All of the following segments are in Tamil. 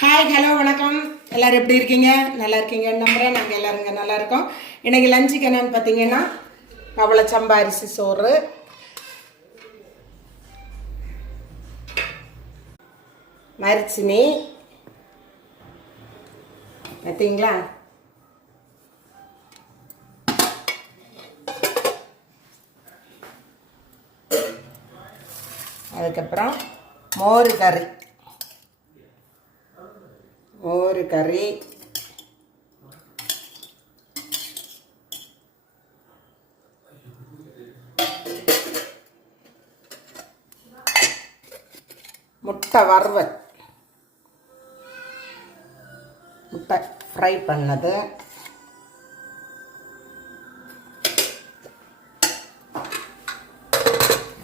ஹாய் ஹலோ வணக்கம். எல்லோரும் எப்படி இருக்கீங்க? நல்லா இருக்கீங்கன்னு நம்புகிறேன். நாங்கள் எல்லோருங்க நல்லா இருக்கோம். இன்றைக்கி லஞ்சுக்கு என்னென்னு பார்த்தீங்கன்னா பவளச்சம்பா அரிசி சோறு, மரிச்சினி பார்த்தீங்களா, அதுக்கப்புறம் மோர் கறி, முட்டை வறுவல், முட்டை ஃப்ரை பண்ணது,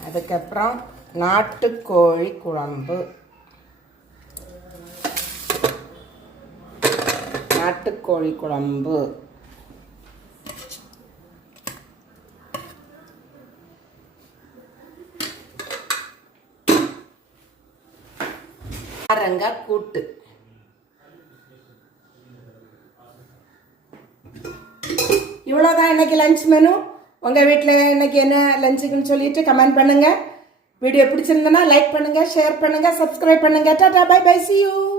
அதுக்கப்புறம் நாட்டுக்கோழி குழம்பு, அரங்காய் கூட்டு. இவ்வளோதான் இன்னைக்கு லஞ்ச் மெனு. உங்கள் வீட்டில் இன்னைக்கு என்ன லஞ்சுக்குன்னு சொல்லிட்டு கமெண்ட் பண்ணுங்கள். வீடியோ பிடிச்சிருந்தனா லைக் பண்ணுங்கள், ஷேர் பண்ணுங்கள், சப்ஸ்கிரைப் பண்ணுங்கள். Tata bye bye, see you.